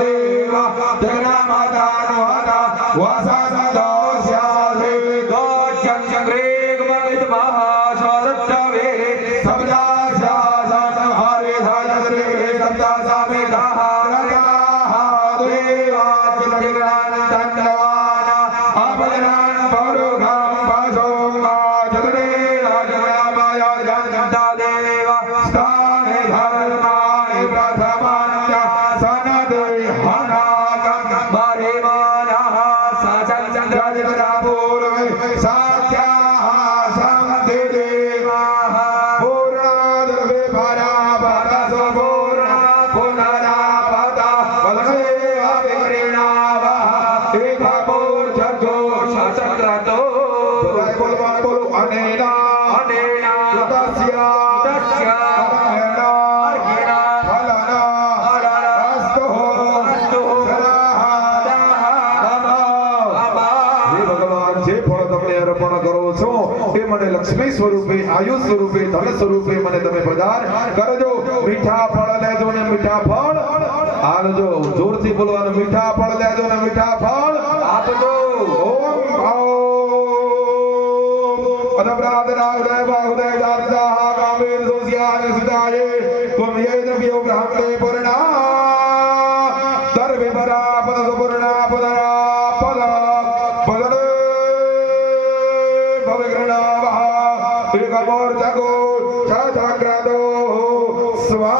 देवा जगन्माता नोहता वासासदो स्यासे गोचंग्रेग ममित महाशोदत्तवे सबदा शासन हरे धाजरे सबदा सामेधा राजा देवा जगन्नाथंडवाना अपजनान परुघम पाशोमा जगरे राजमाया जनता देवा स्थाने धर्माणि प्रथमान्य सनदे हनाकं परिमानः सचन्द्रजरा पूर्वे सात्याः सन्ति देवाः पूर्णाद्रवे परापदसो पूर्णा पुनरापदा वदनेव विक्रीणावः एकपूर्जतो सचन्द्रतो बोलो अनेना तस्या लक्ष्मी स्वरूपे आयु स्वरूपे धन स्वरूपे मने तमे प्रदान करजो मीठा फल लेजो ने मीठा फल आलजो जोर थी बोलवानो मीठा फल लेजो ने मीठा फल आपजो ओम अदब्रादरा उदय बाहुदय जातदा कामेन सोसियाने सुदाये तुम ये द्रव्यो ब्राह्मणे पूर्णा दर्वे परा पद सुपूर्णा पुनरा पद पदरे भवग्रणा एक मोर जगो छाग्रदो स्वा